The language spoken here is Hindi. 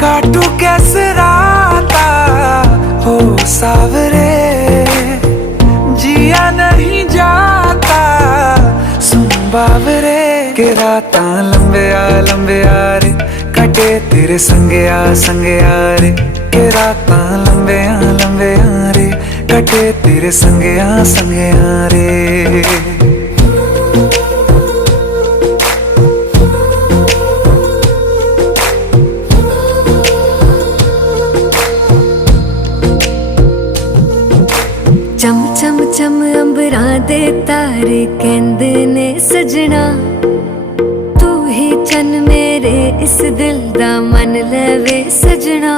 काटू कैसे राता हो सावरे, जिया नहीं जाता सुन बावरे। के राता लंबे आ रे, कटे तेरे संगे आ रे। के राता लंबे आ रे, कटे तेरे संगे आ रे। चम चम चम अंबरां दे तारे कहंदे ने सजना, तू ही चन मेरे इस दिल दा मन लवे सजना।